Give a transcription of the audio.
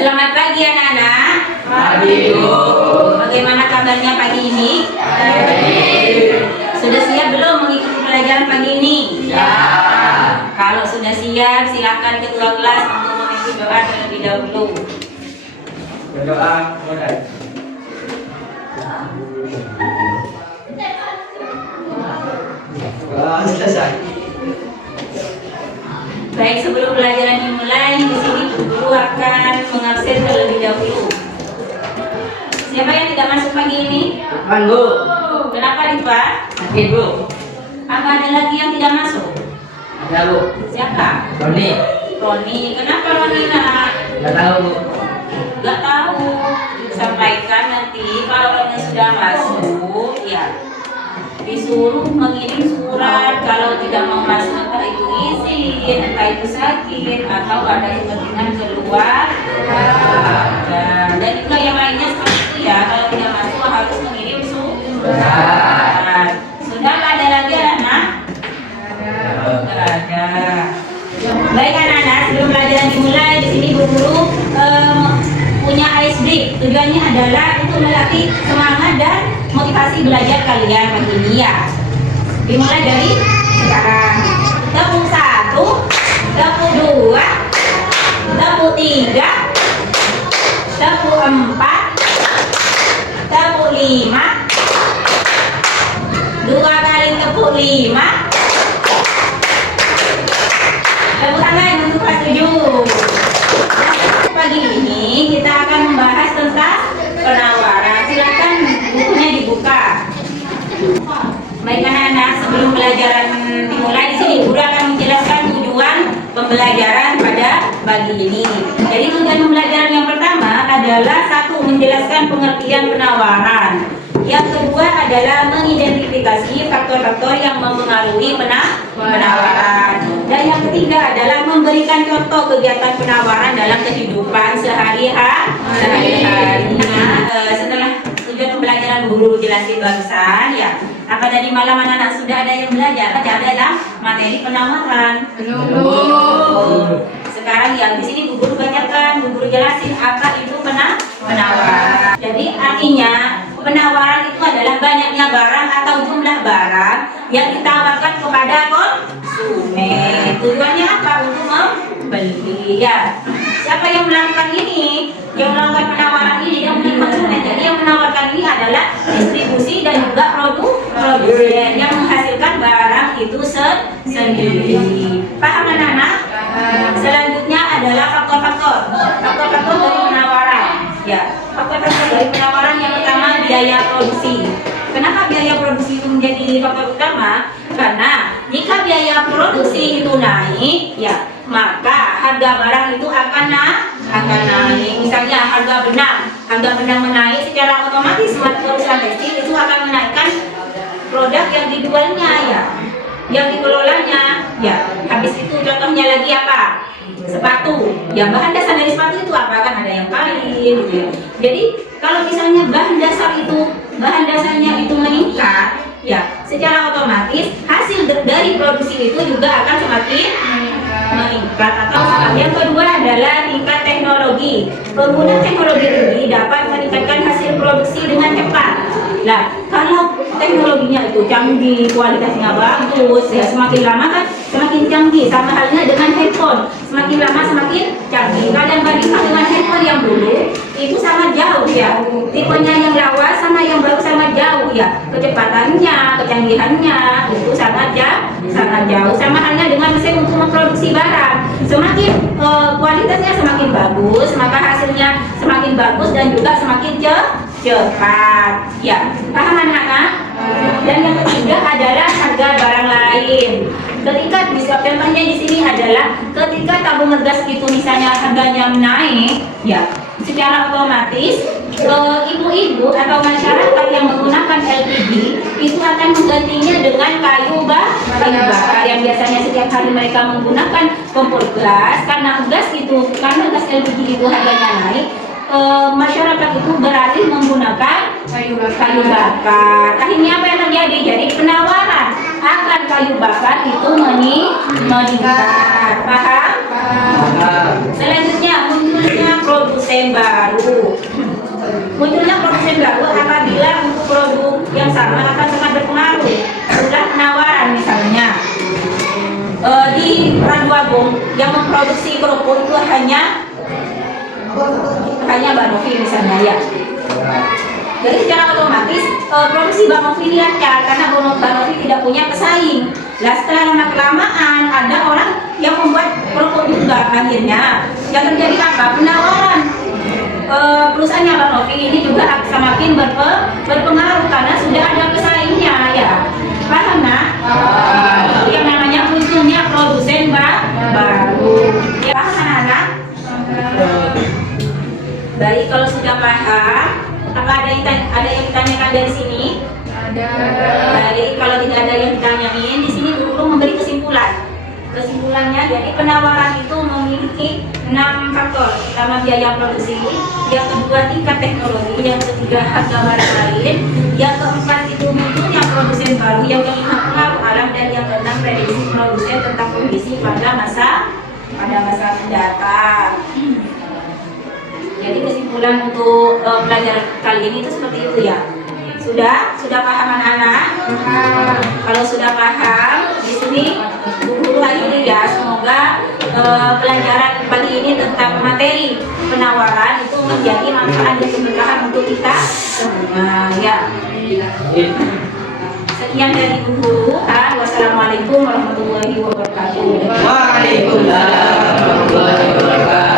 Selamat pagi anak-anak. Pagi, Bu. Bagaimana kabarnya pagi ini? Sudah siap belum mengikuti pelajaran pagi ini? Ya. Kalau sudah siap, silakan ketua kelas untuk memimpin doa terlebih dahulu. Berdoa mulai. Selesai. Baik, sebelum pelajaran dimulai, di sini guru akan mengabsen terlebih dahulu. Siapa yang tidak masuk pagi ini? Kan, Bu. Kenapa Rifa? Sakit, Bu. Apa ada lagi yang tidak masuk? Ada, Bu. Siapa? Roni. Roni. Kenapa Roni nak? Nggak tahu, Bu. Gak tahu. Sampaikan nanti kalau Roni sudah masuk, ya disuruh mengirim surat. Kalau tidak mau masuk, entah itu izin, entah itu sakit, atau ada kepentingan keluar. Dan juga yang lainnya seperti itu ya. Kalau tidak masuk harus mengirim surat. Sudah ada lagi anak? Tidak ada. Baik anak-anak, sebelum pelajaran dimulai, di sini Bu Guru punya ice break. Tujuannya adalah untuk melatih semangat dan motivasi belajar kalian pagi ini ya. Dimulai dari sekarang. Tepuk 1, tepuk 2, tepuk 3, tepuk 4, tepuk 5, 2 kali tepuk 5. Tepuk tangan untuk kelas 7. Pagi ini kita akan membahas tentang penawaran. Silakan bukunya dibuka. Baik anak-anak, sebelum pelajaran dimulai, di sini guru akan menjelaskan tujuan pembelajaran pada pagi ini. Jadi tujuan pembelajaran yang pertama adalah satu, menjelaskan pengertian penawaran. Yang kedua adalah mengidentifikasi faktor-faktor yang mempengaruhi penawaran. Dan yang ketiga adalah memberikan contoh kegiatan penawaran dalam kehidupan sehari-hari. Nah, setelah tujuan pembelajaran guru jelasin barusan ya. Apa tadi malam anak-anak sudah ada yang belajar? Adalah materi penawaran. Sekarang ya di sini Bu Guru bacakan, Bu Guru jelasin apa itu penawaran. Jadi artinya penawaran itu adalah banyaknya barang atau jumlah barang yang ditawarkan kepada konsumen. Tujuannya apa? Untuk membeli ya. Siapa yang melakukan ini? Yang melakukan penawaran ini yang konsumen. Jadi yang menawarkan ini adalah distribusi dan juga produsen yang menghasilkan barang itu sendiri. Paham anak-anak? Selanjutnya adalah faktor-faktor dari penawaran. Ya, faktor-faktor dari penawaran yang pertama biaya produksi. Kenapa biaya produksi itu menjadi faktor utama? Karena jika biaya produksi itu naik, ya maka harga barang itu akan naik. Misalnya harga benang menaik, secara otomatis perusahaan tekstil itu akan menaikkan produk yang dijualnya ya, yang dikelolanya ya. Habis itu contohnya lagi apa? Sepatu. Yang bahan dasar dari sepatu itu apa? Kan ada yang kain gitu ya. Jadi kalau misalnya bahan dasarnya itu meningkat, ya secara otomatis hasil dari produksi itu juga akan semakin meningkat. Atau yang kedua adalah tingkat teknologi. Penggunaan teknologi ini dapat meningkatkan hasil produksi dengan cepat. Nah, kalau teknologinya itu canggih, kualitasnya bagus, ya semakin lama kan semakin canggih. Sama halnya dengan handphone, semakin lama semakin canggih. Kadang bandingkan dengan handphone yang dulu itu sangat jauh ya. Tipenya yang lawas sama yang baru sangat jauh ya. Kecepatannya, kecanggihannya itu sangat jauh. Sama halnya dengan mesin untuk memproduksi barang. Semakin kualitasnya semakin bagus, maka hasilnya semakin bagus dan juga semakin cepat. Ya, paham anak-anak? Dan yang ketiga adalah harga barang lain. Ketika contohnya di sini adalah ketika tabung ngegas itu misalnya harganya naik, ya secara otomatis ibu-ibu atau masyarakat yang menggunakan LPG itu akan menggantinya dengan kayu bakar yang biasanya setiap hari mereka menggunakan kompor gas. Karena gas LPG itu harganya naik, masyarakat itu beralih menggunakan kayu bakar. Akhirnya apa yang terjadi? Jadi penawaran akan kayu bakar itu meningkat. Paham? Selanjutnya munculnya produsen sama akan sangat berpengaruh. Sudah penawaran misalnya di Raduabung yang memproduksi kerupuk itu hanya Mbak Novi misalnya ya. Jadi secara otomatis produksi Mbak Novi ini lancar karena Mbak Novi tidak punya pesaing. Nah setelah lama kelamaan ada orang yang membuat kerupuk juga akhirnya. Yang terjadi apa? Penawaran perusahaannya Mbak Novi ini juga semakin berpengaruh karena sudah ada pesaingnya ya. Paham nak? Yang namanya munculnya produsen baru. Ya, paham anak-anak? Baik, kalau sudah paham, apa ada yang ditanyakan dari sini? Ada. Baik, kalau tidak ada yang ditanyain, di sini guru memberi kesimpulan. Kesimpulannya, jadi penawaran itu memiliki 6 faktor. Pertama biaya produksi, yang kedua tingkat teknologi, yang ketiga harga barang lain, yang keempat itu munculnya produsen baru, yang kelima pengaruh alam, dan yang keenam prediksi produsen tentang kondisi pada masa mendatang. Jadi kesimpulan untuk pelajaran kali ini itu seperti itu ya. Sudah paham anak-anak? Kalau sudah paham, di sini guru akhiri ya. Semoga pelajaran pagi ini tentang materi penawaran itu menjadi manfaat dan keberkahan untuk kita semua ya. Sekian dari guru. Wassalamualaikum warahmatullahi wabarakatuh. Waalaikumsalam warahmatullahi wabarakatuh.